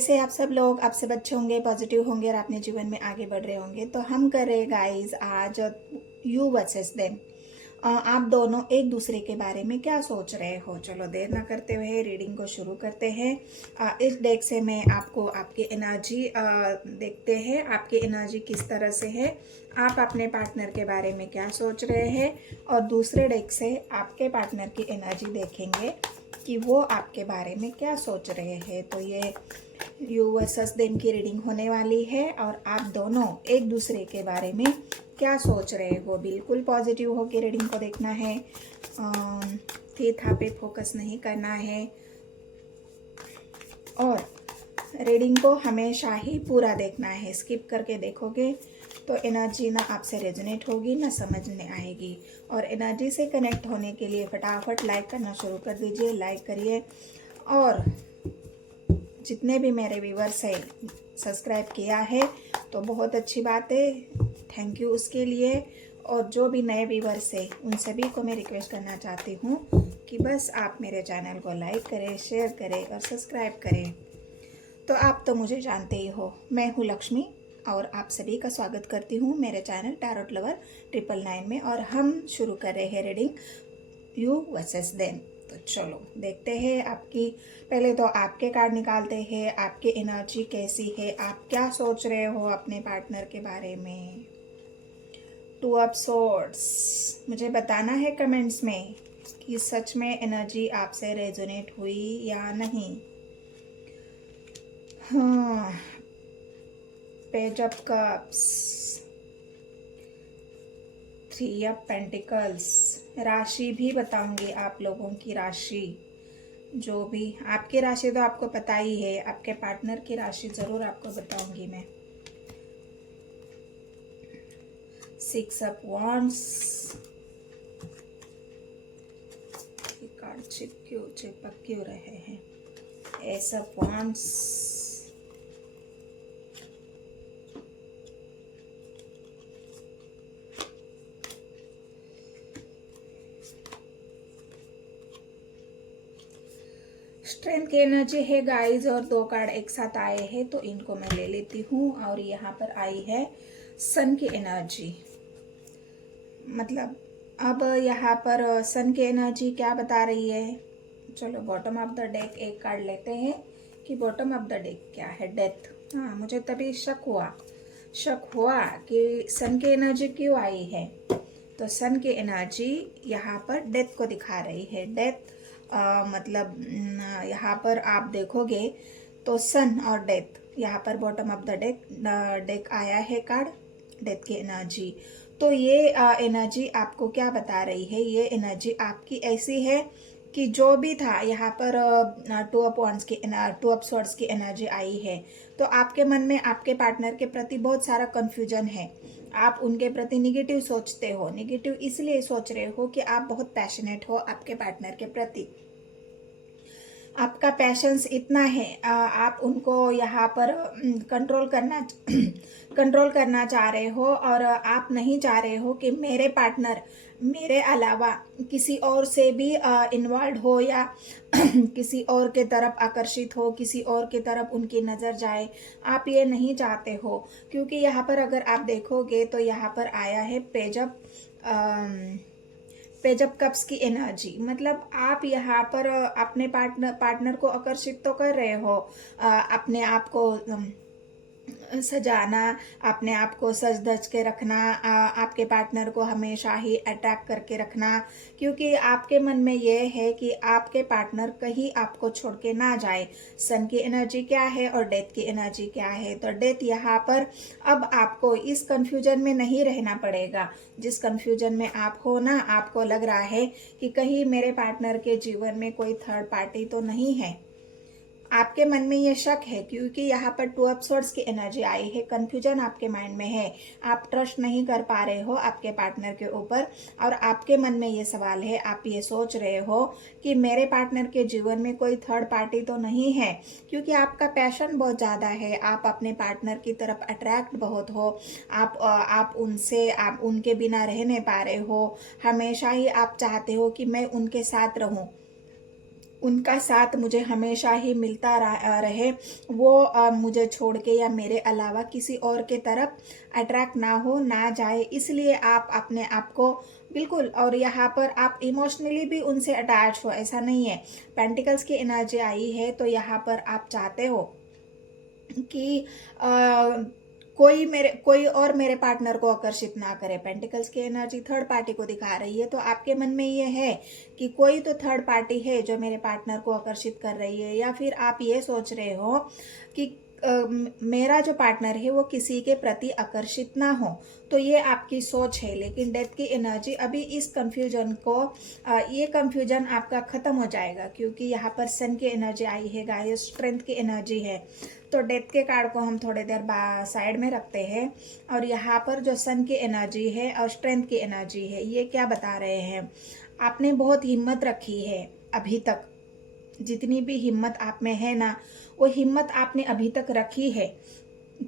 कैसे आप सब लोग, आप सब अच्छे होंगे, पॉजिटिव होंगे और अपने जीवन में आगे बढ़ रहे होंगे। तो हम कर रहे गाइस आज यू वर्सेस देम। आप दोनों एक दूसरे के बारे में क्या सोच रहे हो। चलो देर ना करते हुए रीडिंग को शुरू करते हैं। इस डेक से मैं आपको आपकी एनर्जी देखते हैं, आपकी एनर्जी किस तरह से है, आप अपने पार्टनर के बारे में क्या सोच रहे हैं, और दूसरे डेक से आपके पार्टनर की एनर्जी देखेंगे कि वो आपके बारे में क्या सोच रहे हैं। तो ये यू वर्सेस देम की रीडिंग होने वाली है और आप दोनों एक दूसरे के बारे में क्या सोच रहे हो। बिल्कुल पॉजिटिव होकर रीडिंग को देखना है, थी-था पे फोकस नहीं करना है और रीडिंग को हमेशा ही पूरा देखना है। स्किप करके देखोगे तो एनर्जी ना आपसे रेजोनेट होगी, ना समझ में आएगी। और एनर्जी से कनेक्ट होने के लिए फटाफट लाइक करना शुरू कर दीजिए, लाइक करिए। और जितने भी मेरे व्यूवर्स हैं सब्सक्राइब किया है तो बहुत अच्छी बात है, थैंक यू उसके लिए। और जो भी नए व्यूवर्स हैं उन सभी को मैं रिक्वेस्ट करना चाहती हूँ कि बस आप मेरे चैनल को लाइक करें, शेयर करें और सब्सक्राइब करें। तो आप तो मुझे जानते ही हो, मैं हूँ लक्ष्मी और आप सभी का स्वागत करती हूँ मेरे चैनल टैरोट लवर 999 में। और हम शुरू कर रहे हैं रीडिंग यू वर्सेस देम। तो चलो देखते हैं आपकी, पहले तो आपके कार्ड निकालते हैं, आपकी एनर्जी कैसी है, आप क्या सोच रहे हो अपने पार्टनर के बारे में। 2 ऑफ सोर्ड्स, मुझे बताना है कमेंट्स में कि सच में एनर्जी आपसे रेजोनेट हुई या नहीं। हाँ, page of cups, 3 of pentacles. राशि भी बताऊंगी आप लोगों की राशि, जो भी आपकी राशि तो आपको पता ही है, आपके पार्टनर की राशि जरूर आपको बताऊंगी मैं। 6 ऑफ वांड्स, ये कार्ड चिपक क्यों रहे हैं। एस ऑफ वांड्स, स्ट्रेंथ की एनर्जी है गाइस। और 2 कार्ड एक साथ आए हैं तो इनको मैं ले लेती हूँ। और यहाँ पर आई है सन की एनर्जी, मतलब अब यहाँ पर सन की एनर्जी क्या बता रही है। चलो बॉटम ऑफ द डेक एक कार्ड लेते हैं कि बॉटम ऑफ द डेक क्या है। डेथ। हाँ, मुझे तभी शक हुआ कि सन की एनर्जी क्यों आई है। तो सन की एनर्जी यहाँ पर डेथ को दिखा रही है। डेथ मतलब यहाँ पर आप देखोगे तो सन और डेथ, यहाँ पर बॉटम ऑफ द डेक आया है कार्ड डेथ की एनर्जी। तो ये एनर्जी आपको क्या बता रही है, ये एनर्जी आपकी ऐसी है कि जो भी था यहाँ पर 2 ऑफ वांड्स की 2 ऑफ स्वॉर्ड्स की एनर्जी आई है। तो आपके मन में आपके पार्टनर के प्रति बहुत सारा कंफ्यूजन है, आप उनके प्रति निगेटिव सोचते हो। निगेटिव इसलिए सोच रहे हो कि आप बहुत पैशनेट हो आपके पार्टनर के प्रति, आपका पैशंस इतना है, आप उनको यहाँ पर कंट्रोल करना चाह रहे हो। और आप नहीं चाह रहे हो कि मेरे पार्टनर मेरे अलावा किसी और से भी इन्वॉल्व हो या किसी और के तरफ आकर्षित हो, किसी और के तरफ उनकी नज़र जाए। आप ये नहीं चाहते हो, क्योंकि यहाँ पर अगर आप देखोगे तो यहाँ पर आया है पेज ऑफ कप्स की एनर्जी। मतलब आप यहाँ पर अपने पार्टनर को आकर्षित तो कर रहे हो, अपने आप को सजाना, अपने आप को सज धज के रखना, आपके पार्टनर को हमेशा ही अट्रैक्ट करके रखना, क्योंकि आपके मन में ये है कि आपके पार्टनर कहीं आपको छोड़ के ना जाए। सन की एनर्जी क्या है और डेथ की एनर्जी क्या है। तो डेथ यहाँ पर अब आपको इस कंफ्यूजन में नहीं रहना पड़ेगा जिस कंफ्यूजन में आप हो ना। आपको लग रहा है कि कहीं मेरे पार्टनर के जीवन में कोई थर्ड पार्टी तो नहीं है, आपके मन में ये शक है, क्योंकि यहाँ पर 2 ऑफ स्वॉर्ड्स की एनर्जी आई है। कंफ्यूजन आपके माइंड में है, आप ट्रस्ट नहीं कर पा रहे हो आपके पार्टनर के ऊपर। और आपके मन में ये सवाल है, आप ये सोच रहे हो कि मेरे पार्टनर के जीवन में कोई थर्ड पार्टी तो नहीं है, क्योंकि आपका पैशन बहुत ज़्यादा है, आप अपने पार्टनर की तरफ अट्रैक्ट बहुत हो, आप उनके बिना रह नहीं पा रहे हो। हमेशा ही आप चाहते हो कि मैं उनके साथ रहूं। उनका साथ मुझे हमेशा ही मिलता रहे, वो मुझे छोड़ के या मेरे अलावा किसी और के तरफ अट्रैक्ट ना हो, ना जाए, इसलिए आप अपने आप को बिल्कुल, और यहाँ पर आप इमोशनली भी उनसे अटैच हो, ऐसा नहीं है। पेंटिकल्स की एनर्जी आई है तो यहाँ पर आप चाहते हो कि कोई और मेरे पार्टनर को आकर्षित ना करे। पेंटिकल्स की एनर्जी थर्ड पार्टी को दिखा रही है, तो आपके मन में ये है कि कोई तो थर्ड पार्टी है जो मेरे पार्टनर को आकर्षित कर रही है, या फिर आप ये सोच रहे हो कि मेरा जो पार्टनर है वो किसी के प्रति आकर्षित ना हो। तो ये आपकी सोच है, लेकिन डेथ की एनर्जी अभी इस कंफ्यूजन को ये कंफ्यूजन आपका खत्म हो जाएगा, क्योंकि यहाँ पर सन की एनर्जी आई है गाइस, स्ट्रेंथ की एनर्जी है। तो डेथ के कार्ड को हम थोड़ी देर साइड में रखते हैं, और यहाँ पर जो सन की एनर्जी है और स्ट्रेंथ की एनर्जी है, ये क्या बता रहे हैं? आपने बहुत हिम्मत रखी है अभी तक, जितनी भी हिम्मत आप में है ना, वो हिम्मत आपने अभी तक रखी है।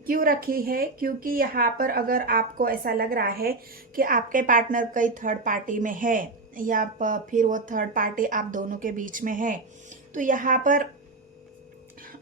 क्यों रखी है? क्योंकि यहाँ पर अगर आपको ऐसा लग रहा है कि आपके पार्टनर कई थर्ड पार्टी में है, या फिर वो थर्ड पार्टी आप दोनों के बीच में है, तो यहाँ पर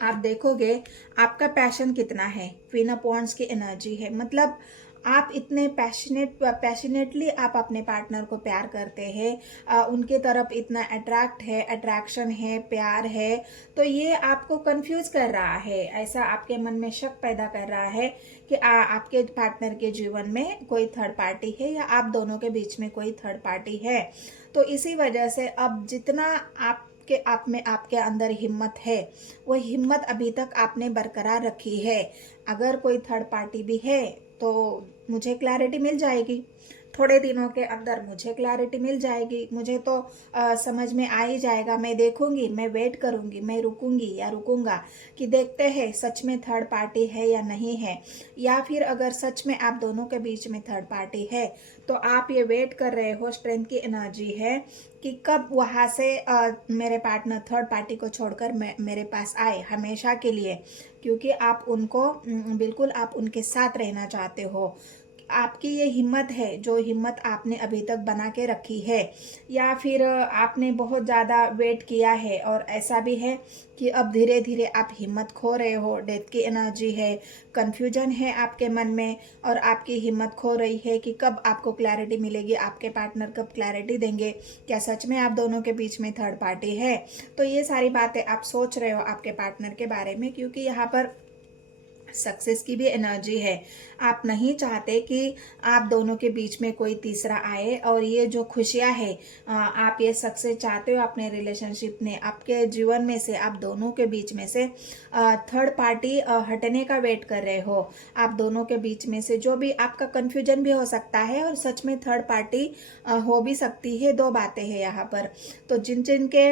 आप देखोगे आपका पैशन कितना है। क्वीन ऑफ वांड्स की एनर्जी है, मतलब आप इतने पैशनेटली आप अपने पार्टनर को प्यार करते हैं, उनके तरफ इतना अट्रैक्शन है, प्यार है। तो ये आपको कंफ्यूज कर रहा है, ऐसा आपके मन में शक पैदा कर रहा है कि आपके पार्टनर के जीवन में कोई थर्ड पार्टी है, या आप दोनों के बीच में कोई थर्ड पार्टी है। तो इसी वजह से अब जितना आप में आपके अंदर हिम्मत है, वो हिम्मत अभी तक आपने बरकरार रखी है। अगर कोई थर्ड पार्टी भी है तो मुझे क्लैरिटी मिल जाएगी, थोड़े दिनों के अंदर मुझे क्लैरिटी मिल जाएगी, मुझे तो समझ में आ ही जाएगा। मैं देखूंगी, मैं वेट करूंगी, मैं रुकूंगी या रुकूंगा कि देखते हैं सच में थर्ड पार्टी है या नहीं है। या फिर अगर सच में आप दोनों के बीच में थर्ड पार्टी है, तो आप ये वेट कर रहे हो, स्ट्रेंथ की एनर्जी है, कि कब वहाँ से मेरे पार्टनर थर्ड पार्टी को छोड़कर मेरे पास आए हमेशा के लिए, क्योंकि आप उनको बिल्कुल आप उनके साथ रहना चाहते हो। आपकी ये हिम्मत है, जो हिम्मत आपने अभी तक बना के रखी है, या फिर आपने बहुत ज़्यादा वेट किया है, और ऐसा भी है कि अब धीरे धीरे आप हिम्मत खो रहे हो। डेथ की एनर्जी है, कंफ्यूजन है आपके मन में, और आपकी हिम्मत खो रही है कि कब आपको क्लैरिटी मिलेगी, आपके पार्टनर कब क्लैरिटी देंगे, क्या सच में आप दोनों के बीच में थर्ड पार्टी है। तो ये सारी बातें आप सोच रहे हो आपके पार्टनर के बारे में, क्योंकि यहाँ पर सक्सेस की भी एनर्जी है। आप नहीं चाहते कि आप दोनों के बीच में कोई तीसरा आए, और ये जो खुशियां है, आप ये सक्सेस चाहते हो अपने रिलेशनशिप में, आपके जीवन में से आप दोनों के बीच में से थर्ड पार्टी हटने का वेट कर रहे हो। आप दोनों के बीच में से जो भी आपका कंफ्यूजन भी हो सकता है, और सच में थर्ड पार्टी हो भी सकती है। दो बातें हैं यहाँ पर। तो जिन जिन के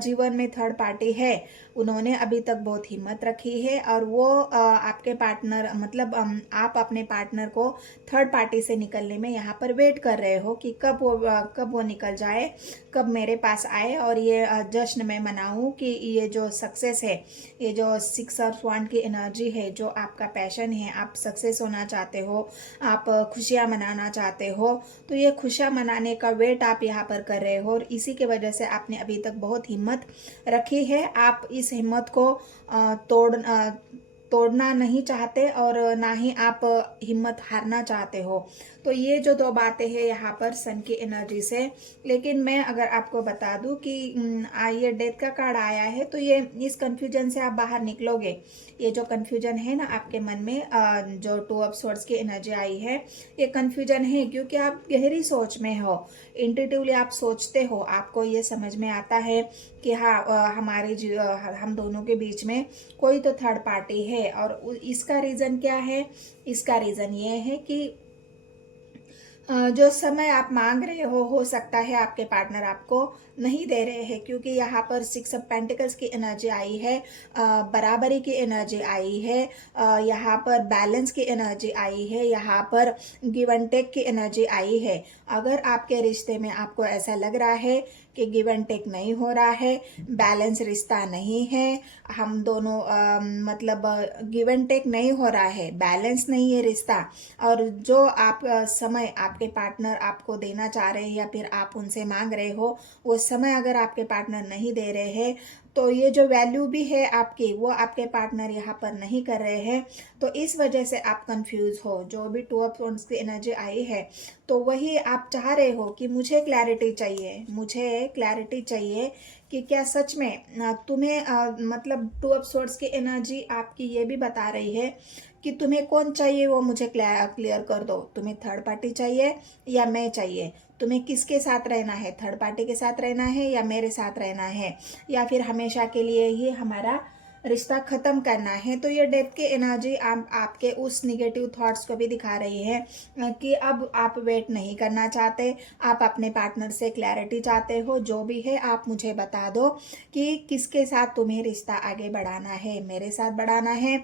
जीवन में थर्ड पार्टी है, उन्होंने अभी तक बहुत हिम्मत रखी है, और वो आपके पार्टनर मतलब आप अपने पार्टनर को थर्ड पार्टी से निकलने में यहाँ पर वेट कर रहे हो कि कब वो निकल जाए, कब मेरे पास आए, और ये जश्न में मनाऊं कि ये जो सक्सेस है, ये जो सिक्स ऑफ वांड की एनर्जी है, जो आपका पैशन है, आप सक्सेस होना चाहते हो, आप खुशियाँ मनाना चाहते हो, तो ये खुशियाँ मनाने का वेट आप यहाँ पर कर रहे हो, और इसी के वजह से आपने अभी तक बहुत हिम्मत रखी है। आप इस हिम्मत को तोड़ना नहीं चाहते, और ना ही आप हिम्मत हारना चाहते हो। तो ये जो दो बातें हैं यहाँ पर सन की एनर्जी से। लेकिन मैं अगर आपको बता दूं कि ये डेथ का कार्ड आया है, तो ये इस कंफ्यूजन से आप बाहर निकलोगे। ये जो कंफ्यूजन है ना आपके मन में, जो टू ऑफ स्वॉर्ड्स की एनर्जी आई है, ये कंफ्यूजन है क्योंकि आप गहरी सोच में हो, इंट्यूटिवली आप सोचते हो, आपको ये समझ में आता है कि हाँ हम दोनों के बीच में कोई तो थर्ड पार्टी है। और इसका रीज़न क्या है? इसका रीज़न ये है कि जो समय आप मांग रहे हो सकता है आपके पार्टनर आपको नहीं दे रहे हैं, क्योंकि यहाँ पर सिक्स ऑफ पेंटिकल्स की एनर्जी आई है, बराबरी की एनर्जी आई है, यहाँ पर बैलेंस की एनर्जी आई है, यहाँ पर गिव एंड टेक की एनर्जी आई है। अगर आपके रिश्ते में आपको ऐसा लग रहा है कि गिव एंड टेक नहीं हो रहा है, बैलेंस रिश्ता नहीं है, हम दोनों मतलब गिव एंड टेक नहीं हो रहा है, बैलेंस नहीं है रिश्ता। और जो आप समय आपके पार्टनर आपको देना चाह रहे हैं या फिर आप उनसे मांग रहे हो, वो समय अगर आपके पार्टनर नहीं दे रहे हैं, तो ये जो वैल्यू भी है आपकी, वो आपके पार्टनर यहाँ पर नहीं कर रहे हैं, तो इस वजह से आप कंफ्यूज हो। जो भी टू ऑफ वॉन्ड्स की एनर्जी आई है, तो वही आप चाह रहे हो कि मुझे क्लैरिटी चाहिए, मुझे क्लैरिटी चाहिए कि क्या सच में तुम्हें मतलब टू ऑफ सोर्ड्स की एनर्जी आपकी ये भी बता रही है कि तुम्हें कौन चाहिए वो मुझे क्लियर कर दो। तुम्हें थर्ड पार्टी चाहिए या मैं चाहिए? तुम्हें किसके साथ रहना है? थर्ड पार्टी के साथ रहना है या मेरे साथ रहना है, या फिर हमेशा के लिए ही हमारा रिश्ता खत्म करना है? तो ये डेथ की एनर्जी आपके उस निगेटिव थॉट्स को भी दिखा रही है कि अब आप वेट नहीं करना चाहते, आप अपने पार्टनर से क्लैरिटी चाहते हो। जो भी है आप मुझे बता दो कि किसके साथ तुम्हें रिश्ता आगे बढ़ाना है, मेरे साथ बढ़ाना है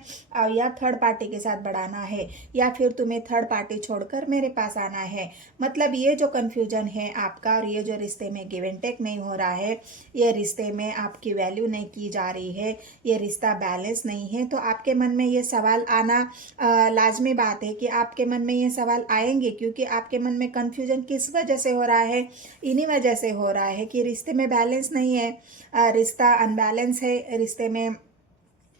या थर्ड पार्टी के साथ बढ़ाना है, या फिर तुम्हें थर्ड पार्टी छोड़कर मेरे पास आना है। मतलब ये जो कंफ्यूजन है आपका, और ये जो रिश्ते में गिव एंड टेक नहीं हो रहा है, ये रिश्ते में आपकी वैल्यू नहीं की जा रही है, ये रिश्ता बैलेंस नहीं है, तो आपके मन में ये सवाल आना लाजमी बात है कि आपके मन में ये सवाल आएंगे, क्योंकि आपके मन में कंफ्यूजन किस वजह से हो रहा है? इन्हीं वजह से हो रहा है कि रिश्ते में बैलेंस नहीं है, रिश्ता अनबैलेंस है, रिश्ते में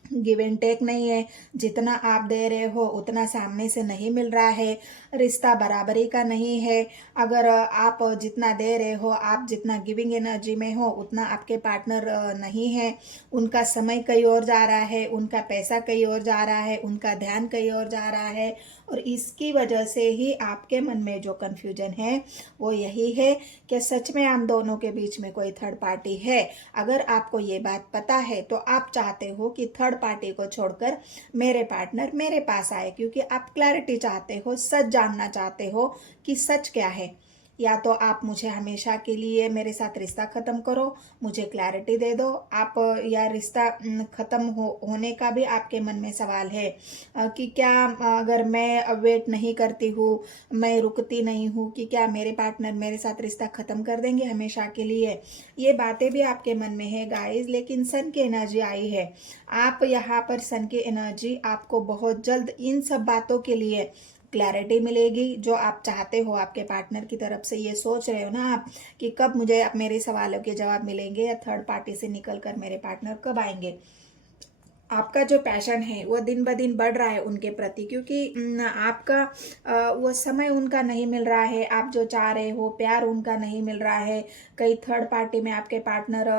गिव एंड टेक नहीं है, जितना आप दे रहे हो उतना सामने से नहीं मिल रहा है, रिश्ता बराबरी का नहीं है। अगर आप जितना दे रहे हो, आप जितना गिविंग एनर्जी में हो, उतना आपके पार्टनर नहीं है, उनका समय कहीं और जा रहा है, उनका पैसा कहीं और जा रहा है, उनका ध्यान कहीं और जा रहा है, और इसकी वजह से ही आपके मन में जो कन्फ्यूजन है वो यही है कि सच में हम दोनों के बीच में कोई थर्ड पार्टी है। अगर आपको ये बात पता है तो आप चाहते हो कि थर्ड पार्टी को छोड़कर मेरे पार्टनर मेरे पास आए, क्योंकि आप क्लैरिटी चाहते हो, सच जानना चाहते हो कि सच क्या है। या तो आप मुझे हमेशा के लिए मेरे साथ रिश्ता ख़त्म करो, मुझे क्लैरिटी दे दो आप, या रिश्ता ख़त्म होने का भी आपके मन में सवाल है कि क्या अगर मैं वेट नहीं करती हूँ, मैं रुकती नहीं हूँ, कि क्या मेरे पार्टनर मेरे साथ रिश्ता ख़त्म कर देंगे हमेशा के लिए? ये बातें भी आपके मन में है गाइस। लेकिन सन की एनर्जी आई है, आप यहाँ पर सन की एनर्जी आपको बहुत जल्द इन सब बातों के लिए क्लैरिटी मिलेगी जो आप चाहते हो आपके पार्टनर की तरफ से। ये सोच रहे हो ना आप कि कब मुझे अब मेरे सवालों के जवाब मिलेंगे, या थर्ड पार्टी से निकल कर मेरे पार्टनर कब आएंगे। आपका जो पैशन है वो दिन ब दिन बढ़ रहा है उनके प्रति, क्योंकि आपका वो समय उनका नहीं मिल रहा है, आप जो चाह रहे हो प्यार उनका नहीं मिल रहा है। कई थर्ड पार्टी में आपके पार्टनर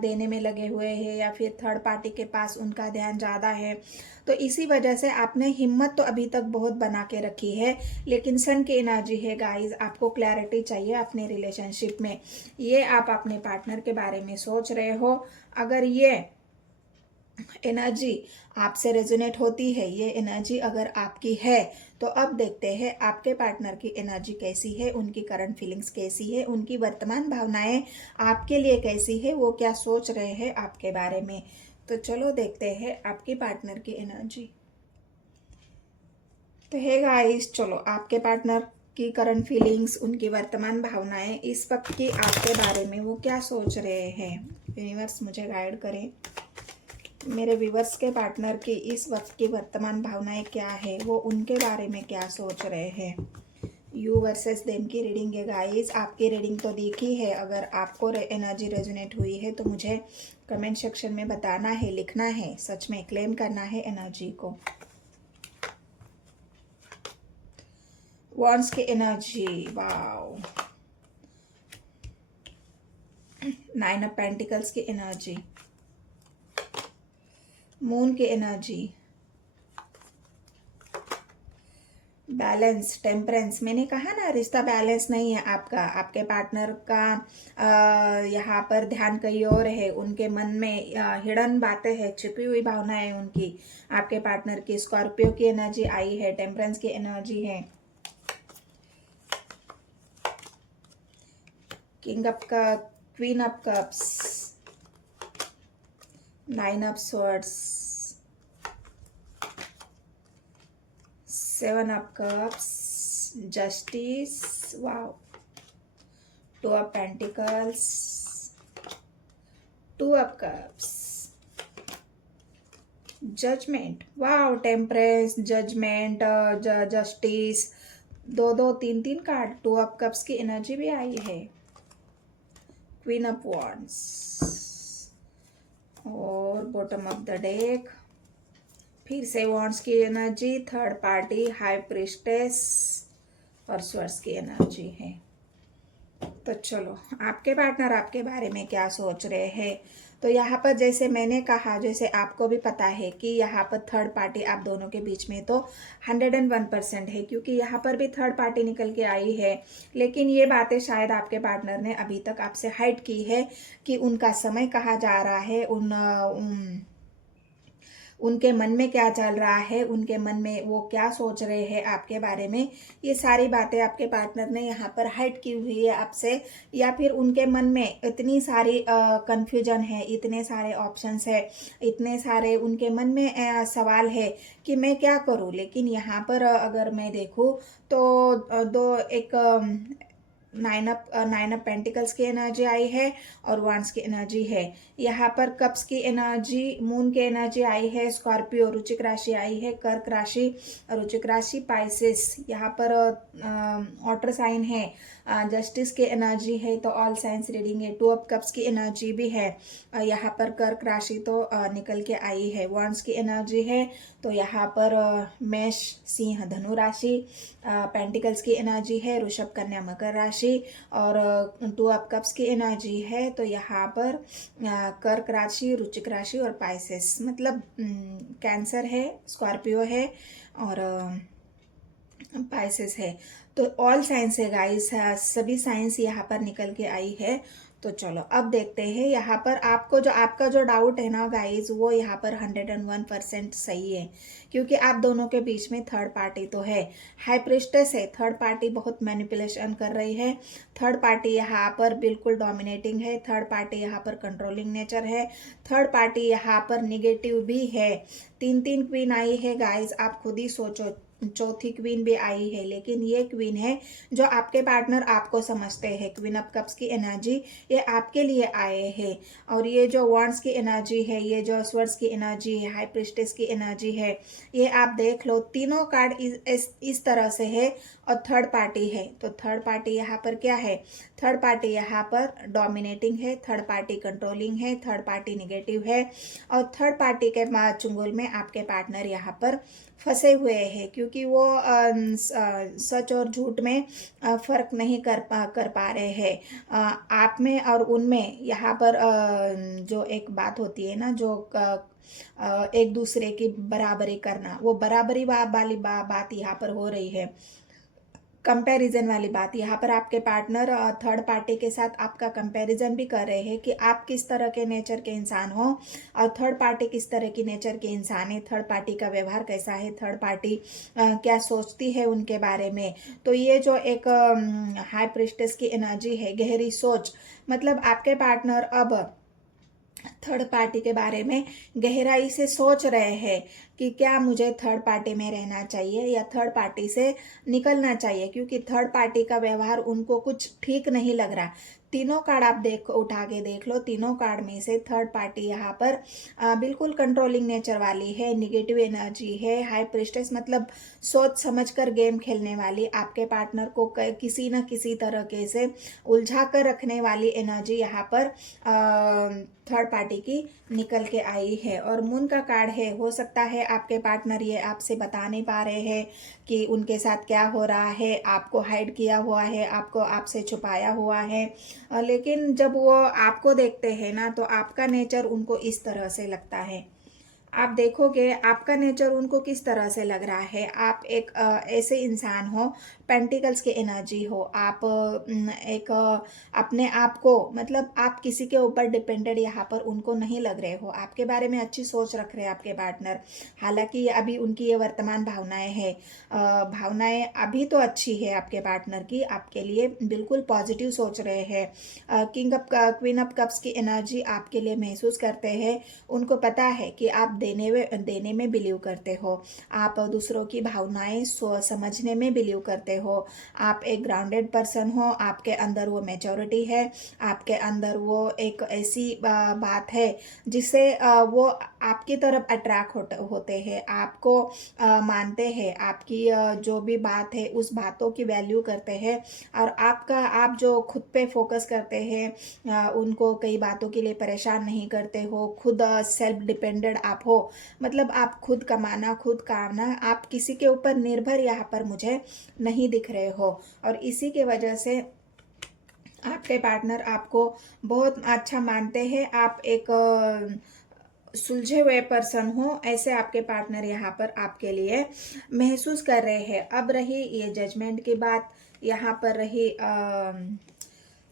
देने में लगे हुए हैं, या फिर थर्ड पार्टी के पास उनका ध्यान ज़्यादा है। तो इसी वजह से आपने हिम्मत तो अभी तक बहुत बना के रखी है, लेकिन सन की एनर्जी है गाइस, आपको क्लैरिटी चाहिए अपने रिलेशनशिप में। ये आप अपने पार्टनर के बारे में सोच रहे हो। अगर ये एनर्जी आपसे रेजोनेट होती है, ये एनर्जी अगर आपकी है, तो अब देखते हैं आपके पार्टनर की एनर्जी कैसी है, उनकी करंट फीलिंग्स कैसी है, उनकी वर्तमान भावनाएं आपके लिए कैसी है, वो क्या सोच रहे हैं आपके बारे में। तो चलो देखते हैं आपके पार्टनर की एनर्जी। तो है गाइस, चलो आपके पार्टनर की करंट फीलिंग्स, उनकी वर्तमान भावनाएं, इस वक्त की आपके बारे में वो क्या सोच रहे हैं। यूनिवर्स मुझे गाइड करें, मेरे व्यूवर्स के पार्टनर की इस वक्त की वर्तमान भावनाएं क्या है, वो उनके बारे में क्या सोच रहे हैं। यू वर्सेस देम की रीडिंग है गाइस। आपकी रीडिंग तो देखी है, अगर आपको एनर्जी रेजोनेट हुई है तो मुझे कमेंट सेक्शन में बताना है, लिखना है, सच में क्लेम करना है एनर्जी को। वॉन्ड्स की एनर्जी, वाओ, 9 ऑफ पेंटिकल्स की एनर्जी, मून की एनर्जी, बैलेंस, टेम्परेंस। मैंने कहा ना रिश्ता बैलेंस नहीं है आपका, आपके पार्टनर का यहाँ पर ध्यान कहीं और है, उनके मन में हिडन बातें हैं, छिपी हुई भावनाएं है उनकी। आपके पार्टनर की स्कॉर्पियो की एनर्जी आई है, टेम्परेंस की एनर्जी है, king of cup, queen of cups, 9 of swords, 7 of cups, justice, wow, 2 of pentacles, two of cups, judgment, wow, temperance, judgment, justice, दो दो तीन तीन कार्ड, टू ऑफ कप्स की एनर्जी भी आई है, क्वीन ऑफ वॉन्ड्स, और बॉटम ऑफ द डेक फिर से वॉन्ड्स की energy, third party, high priestess और स्वर्ड्स की एनर्जी है। तो चलो, आपके पार्टनर आपके बारे में क्या सोच रहे हैं। तो यहाँ पर जैसे मैंने कहा, जैसे आपको भी पता है कि यहाँ पर थर्ड पार्टी आप दोनों के बीच में तो 101% है, क्योंकि यहाँ पर भी थर्ड पार्टी निकल के आई है। लेकिन ये बातें शायद आपके पार्टनर ने अभी तक आपसे हाइड की है कि उनका समय कहाँ जा रहा है, उनके मन में क्या चल रहा है, उनके मन में वो क्या सोच रहे हैं आपके बारे में। ये सारी बातें आपके पार्टनर ने यहाँ पर हाइड की हुई है आपसे, या फिर उनके मन में इतनी सारी कंफ्यूजन है, इतने सारे ऑप्शंस है, इतने सारे उनके मन में सवाल है कि मैं क्या करूँ। लेकिन यहाँ पर अगर मैं देखूँ तो एक नाइन ऑफ पेंटिकल्स की एनर्जी आई है और वांड्स की एनर्जी है। यहाँ पर कप्स की एनर्जी, मून की एनर्जी आई है, स्कॉर्पियो रुचिक राशि आई है, कर्क राशि, रुचिक राशि, पाइसेस, यहाँ पर वाटर साइन है, जस्टिस की एनर्जी है, तो ऑल साइंस रीडिंग है। टू ऑफ कप्स की एनर्जी भी है, यहाँ पर कर्क राशि तो निकल के आई है। वांड्स की एनर्जी है तो यहाँ पर मेष, सिंह, धनु राशि, पेंटिकल्स की एनर्जी है, वृषभ, कन्या, मकर राशि, और टू ऑफ कप्स की एनर्जी है तो यहाँ पर कर्क राशि, रुचिक राशि और पाइसेस, मतलब कैंसर है, स्कॉर्पियो है और पाइसेस है। तो ऑल साइंस है गाइस, सभी साइंस यहाँ पर निकल के आई है। तो चलो अब देखते हैं यहाँ पर आपका जो डाउट है ना गाइस, वो यहाँ पर 101% सही है, क्योंकि आप दोनों के बीच में थर्ड पार्टी तो है, हाई प्रिस्टेस है, थर्ड पार्टी बहुत मैनिपुलेशन कर रही है, थर्ड पार्टी यहाँ पर बिल्कुल डोमिनेटिंग है, थर्ड पार्टी यहाँ पर कंट्रोलिंग नेचर है, थर्ड पार्टी यहाँ पर निगेटिव भी है। तीन तीन क्वीन आई है गाइस, आप खुद ही सोचो, चौथी क्वीन भी आई है, लेकिन ये क्वीन है जो आपके पार्टनर आपको समझते हैं। क्वीन ऑफ कप्स की एनर्जी ये आपके लिए आए हैं, और ये जो वॉन्ड्स की एनर्जी है, ये जो स्वर्ड्स की एनर्जी है, हाई प्रिस्टेस की एनर्जी है, ये आप देख लो, तीनों कार्ड इस तरह से है और थर्ड पार्टी है। तो थर्ड पार्टी यहाँ पर क्या है, थर्ड पार्टी यहाँ पर डोमिनेटिंग है, थर्ड पार्टी कंट्रोलिंग है, थर्ड पार्टी निगेटिव है, और थर्ड पार्टी के चुंगल में आपके पार्टनर यहाँ पर फंसे हुए हैं, क्योंकि वो सच और झूठ में फर्क नहीं कर पा रहे हैं। आप में और उनमें यहाँ पर जो एक बात होती है ना, जो एक दूसरे की बराबरी करना, वो बराबरी वाली बात यहाँ पर हो रही है, कंपैरिजन वाली बात। यहाँ पर आपके पार्टनर थर्ड पार्टी के साथ आपका कंपैरिजन भी कर रहे हैं कि आप किस तरह के नेचर के इंसान हो और थर्ड पार्टी किस तरह की नेचर के इंसान है, थर्ड पार्टी का व्यवहार कैसा है, थर्ड पार्टी क्या सोचती है उनके बारे में। तो ये जो एक हाई प्रिस्टेस की एनर्जी है, गहरी सोच, मतलब आपके पार्टनर अब थर्ड पार्टी के बारे में गहराई से सोच रहे हैं कि क्या मुझे थर्ड पार्टी में रहना चाहिए या थर्ड पार्टी से निकलना चाहिए, क्योंकि थर्ड पार्टी का व्यवहार उनको कुछ ठीक नहीं लग रहा। तीनों कार्ड आप उठा के देख लो, तीनों कार्ड में से थर्ड पार्टी यहाँ पर बिल्कुल कंट्रोलिंग नेचर वाली है, निगेटिव एनर्जी है, हाई प्रिस्टेस, मतलब सोच समझकर गेम खेलने वाली, आपके पार्टनर को किसी न किसी तरीके से उलझा कर रखने वाली एनर्जी यहाँ पर थर्ड पार्टी की निकल के आई है। और मून का कार्ड है, हो सकता है आपके पार्टनर ये आपसे बता नहीं पा रहे हैं कि उनके साथ क्या हो रहा है, आपको हाइड किया हुआ है, आपको आपसे छुपाया हुआ है, लेकिन जब वो आपको देखते हैं ना, तो आपका नेचर उनको इस तरह से लगता है। आप देखोगे आपका नेचर उनको किस तरह से लग रहा है। आप एक ऐसे इंसान हो, पेंटिकल्स की एनर्जी हो, आप एक अपने आप को, मतलब आप किसी के ऊपर डिपेंडेंट यहाँ पर उनको नहीं लग रहे हो, आपके बारे में अच्छी सोच रख रहे हैं आपके पार्टनर। हालांकि अभी उनकी ये वर्तमान भावनाएं हैं, भावनाएं अभी तो अच्छी है आपके पार्टनर की, आपके लिए बिल्कुल पॉजिटिव सोच रहे हैं। क्वीन ऑफ कप्स की एनर्जी आपके लिए महसूस करते हैं, उनको पता है कि आप देने में बिलीव करते हो, आप दूसरों की भावनाएं समझने में बिलीव करते हो, आप एक ग्राउंडेड पर्सन हो, आपके अंदर वो मैच्योरिटी है, आपके अंदर वो एक ऐसी बात है जिससे वो आपकी तरफ अट्रैक्ट होते हैं, आपको मानते हैं, आपकी जो भी बात है उस बातों की वैल्यू करते हैं, और आप जो खुद पे फोकस करते हैं, उनको कई बातों के लिए परेशान नहीं करते हो, खुद सेल्फ डिपेंडेंट आप हो, मतलब आप खुद कमाना खुद खाना, आप किसी के ऊपर निर्भर यहाँ पर मुझे नहीं दिख रहे हो। और इसी के वजह से आपके पार्टनर आपको बहुत अच्छा मानते हैं, आप एक सुलझे हुए पर्सन हो, ऐसे आपके पार्टनर यहाँ पर आपके लिए महसूस कर रहे हैं। अब रही ये जजमेंट की बात, यहाँ पर रही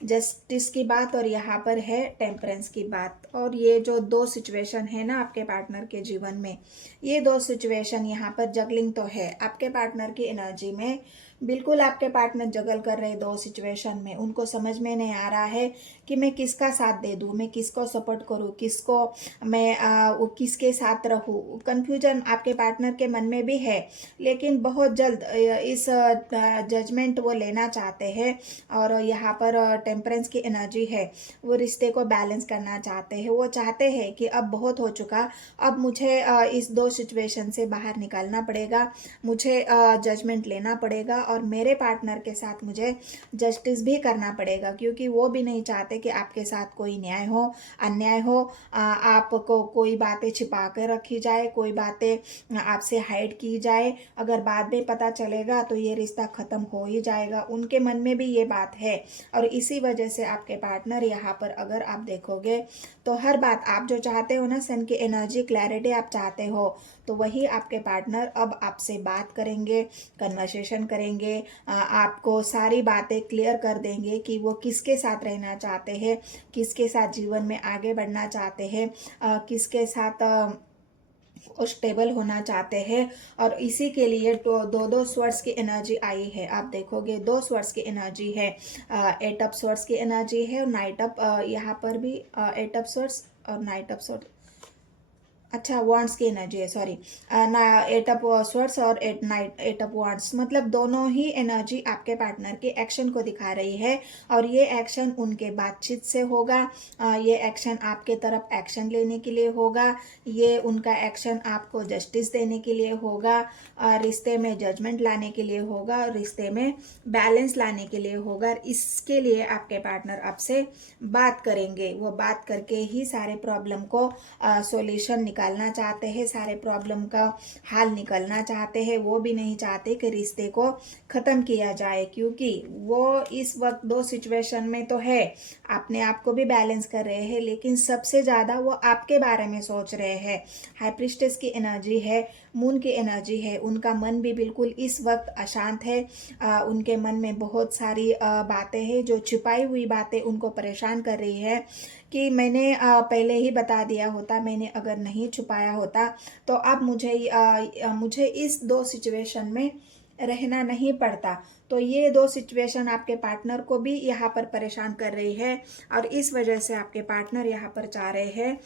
जस्टिस की बात, और यहाँ पर है टेम्परेंस की बात। और ये जो दो सिचुएशन है ना आपके पार्टनर के जीवन में, ये दो सिचुएशन यहाँ पर जगलिंग तो है आपके पार्टनर की एनर्जी में, बिल्कुल आपके पार्टनर जगल कर रहे दो सिचुएशन में। उनको समझ में नहीं आ रहा है कि मैं किसका साथ दे दूँ, मैं किसको सपोर्ट करूँ, किसको मैं किसके साथ रहूँ। कन्फ्यूजन आपके पार्टनर के मन में भी है, लेकिन बहुत जल्द इस जजमेंट वो लेना चाहते हैं। और यहाँ पर टेम्परेंस की एनर्जी है, वो रिश्ते को बैलेंस करना चाहते हैं। वो चाहते हैं कि अब बहुत हो चुका, अब मुझे इस दो सिचुएशन से बाहर निकलना पड़ेगा, मुझे जजमेंट लेना पड़ेगा, और मेरे पार्टनर के साथ मुझे जस्टिस भी करना पड़ेगा, क्योंकि वो भी नहीं चाहते कि आपके साथ कोई न्याय हो, अन्याय हो, आपको कोई बातें छिपा कर रखी जाए, कोई बातें आपसे हाइड की जाए। अगर बाद में पता चलेगा तो ये रिश्ता खत्म हो ही जाएगा, उनके मन में भी ये बात है। और इसी वजह से आपके पार्टनर यहाँ पर अगर आप देखोगे तो हर बात आप जो चाहते हो ना, सन की एनर्जी, क्लैरिटी आप चाहते हो, तो वही आपके पार्टनर अब आपसे बात करेंगे, कन्वर्सेशन करेंगे, आपको सारी बातें क्लियर कर देंगे कि वो किसके साथ रहना चाहते हैं, किसके साथ जीवन में आगे बढ़ना चाहते हैं, किसके साथ वो स्टेबल होना चाहते हैं। और इसी के लिए तो दो स्वर्ड्स की एनर्जी आई है, आप देखोगे दो स्वर्ड्स की एनर्जी है, एट ऑफ स्वर्ड्स की एनर्जी है, और नाइट ऑफ, यहाँ पर भी एट ऑफ स्वर्ड्स और नाइट ऑफ स्वर्ड्स, अच्छा वॉन्ड्स की एनर्जी है, सॉरी, ना एट ऑफ स्वर्ड्स और एट ऑफ वॉन्ड्स, मतलब दोनों ही एनर्जी आपके पार्टनर के एक्शन को दिखा रही है। और ये एक्शन उनके बातचीत से होगा, ये एक्शन आपके तरफ एक्शन लेने के लिए होगा, ये उनका एक्शन आपको जस्टिस देने के लिए होगा, रिश्ते में जजमेंट लाने के लिए होगा, रिश्ते में बैलेंस लाने के लिए होगा। इसके लिए आपके पार्टनर आपसे बात करेंगे, वो बात करके ही सारे प्रॉब्लम को सॉल्यूशन निकालना चाहते हैं, सारे प्रॉब्लम का हल निकलना चाहते हैं। वो भी नहीं चाहते कि रिश्ते को ख़त्म किया जाए, क्योंकि वो इस वक्त दो सिचुएशन में तो है, अपने आप को भी बैलेंस कर रहे हैं, लेकिन सबसे ज़्यादा वो आपके बारे में सोच रहे हैं। हाई प्रीस्टेस की एनर्जी है, मून की एनर्जी है, उनका मन भी बिल्कुल इस वक्त अशांत है, उनके मन में बहुत सारी बातें हैं, जो छिपाई हुई बातें उनको परेशान कर रही है, कि मैंने पहले ही बता दिया होता, मैंने अगर नहीं छुपाया होता तो अब मुझे इस दो सिचुएशन में रहना नहीं पड़ता। तो ये दो सिचुएशन आपके पार्टनर को भी यहाँ पर परेशान कर रही है, और इस वजह से आपके पार्टनर यहाँ पर चाह रहे हैं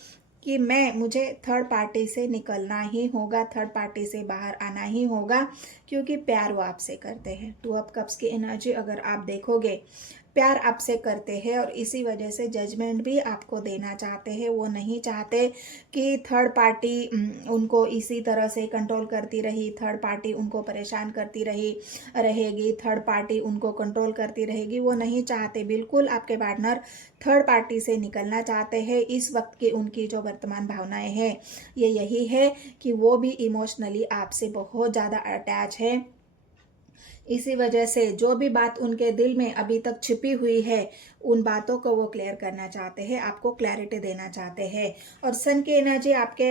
कि मुझे थर्ड पार्टी से निकलना ही होगा, थर्ड पार्टी से बाहर आना ही होगा, क्योंकि प्यार वो आपसे करते हैं। टू ऑफ कप्स की एनर्जी अगर आप देखोगे, प्यार आपसे करते हैं, और इसी वजह से जजमेंट भी आपको देना चाहते हैं। वो नहीं चाहते कि थर्ड पार्टी उनको इसी तरह से कंट्रोल करती रही, थर्ड पार्टी उनको परेशान करती रहेगी, थर्ड पार्टी उनको कंट्रोल करती रहेगी, वो नहीं चाहते। बिल्कुल आपके पार्टनर थर्ड पार्टी से निकलना चाहते हैं। इस वक्त की उनकी जो वर्तमान भावनाएं हैं, ये यही है कि वो भी इमोशनली आपसे बहुत ज़्यादा अटैच है। इसी वजह से जो भी बात उनके दिल में अभी तक छिपी हुई है, उन बातों को वो क्लियर करना चाहते हैं, आपको क्लैरिटी देना चाहते हैं। और सन की एनर्जी आपके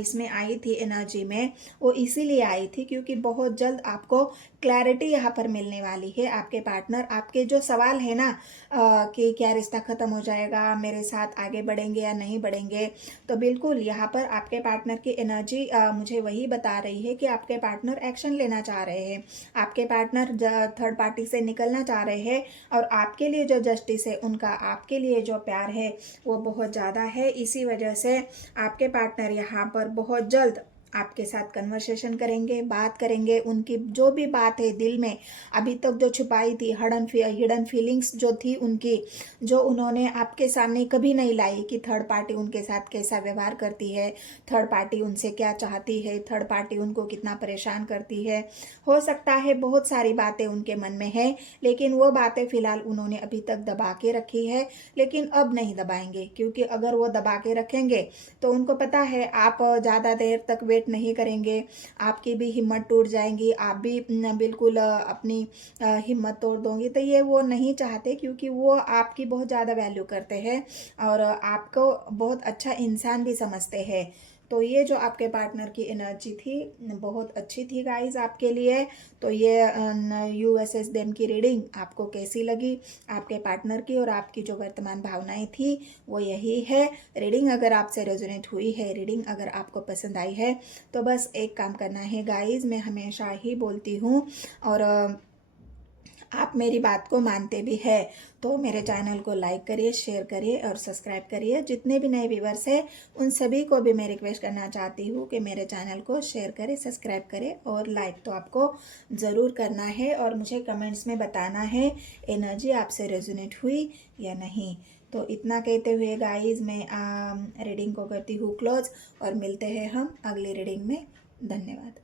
इसमें आई थी एनर्जी में, वो इसीलिए आई थी क्योंकि बहुत जल्द आपको क्लैरिटी यहाँ पर मिलने वाली है। आपके पार्टनर आपके जो सवाल है ना, कि क्या रिश्ता ख़त्म हो जाएगा, मेरे साथ आगे बढ़ेंगे या नहीं बढ़ेंगे, तो बिल्कुल यहाँ पर आपके पार्टनर की एनर्जी मुझे वही बता रही है कि आपके पार्टनर एक्शन लेना चाह रहे हैं, आपके पार्टनर थर्ड पार्टी से निकलना चाह रहे हैं, और आपके लिए जो दृष्टि से उनका आपके लिए जो प्यार है वो बहुत ज़्यादा है। इसी वजह से आपके पार्टनर यहाँ पर बहुत जल्द आपके साथ कन्वर्सेशन करेंगे, बात करेंगे। उनकी जो भी बात है दिल में अभी तक जो छुपाई थी, हिडन फीलिंग्स जो थी उनकी, जो उन्होंने आपके सामने कभी नहीं लाई कि थर्ड पार्टी उनके साथ कैसा व्यवहार करती है, थर्ड पार्टी उनसे क्या चाहती है, थर्ड पार्टी उनको कितना परेशान करती है। हो सकता है बहुत सारी बातें उनके मन में है, लेकिन वो बातें फिलहाल उन्होंने अभी तक दबा के रखी है, लेकिन अब नहीं दबाएंगे। क्योंकि अगर वो दबा के रखेंगे तो उनको पता है आप ज़्यादा देर तक वेट नहीं करेंगे, आपकी भी हिम्मत टूट जाएंगी, आप भी बिल्कुल अपनी हिम्मत तोड़ दोगे। तो ये वो नहीं चाहते, क्योंकि वो आपकी बहुत ज़्यादा वैल्यू करते हैं और आपको बहुत अच्छा इंसान भी समझते हैं। तो ये जो आपके पार्टनर की एनर्जी थी बहुत अच्छी थी गाइस आपके लिए। तो ये यूएसएस देम की रीडिंग आपको कैसी लगी, आपके पार्टनर की और आपकी जो वर्तमान भावनाएं थी वो यही है। रीडिंग अगर आपसे रेजोनेट हुई है, रीडिंग अगर आपको पसंद आई है, तो बस एक काम करना है गाइस, मैं हमेशा ही बोलती हूँ और आप मेरी बात को मानते भी है, तो मेरे चैनल को लाइक करिए, शेयर करिए और सब्सक्राइब करिए। जितने भी नए व्यूवर्स हैं उन सभी को भी मैं रिक्वेस्ट करना चाहती हूँ कि मेरे चैनल को शेयर करें, सब्सक्राइब करें और लाइक तो आपको ज़रूर करना है और मुझे कमेंट्स में बताना है एनर्जी आपसे रेजोनेट हुई या नहीं। तो इतना कहते हुए गाइस मैं रीडिंग को करती हूँ क्लोज और मिलते हैं हम अगली रीडिंग में। धन्यवाद।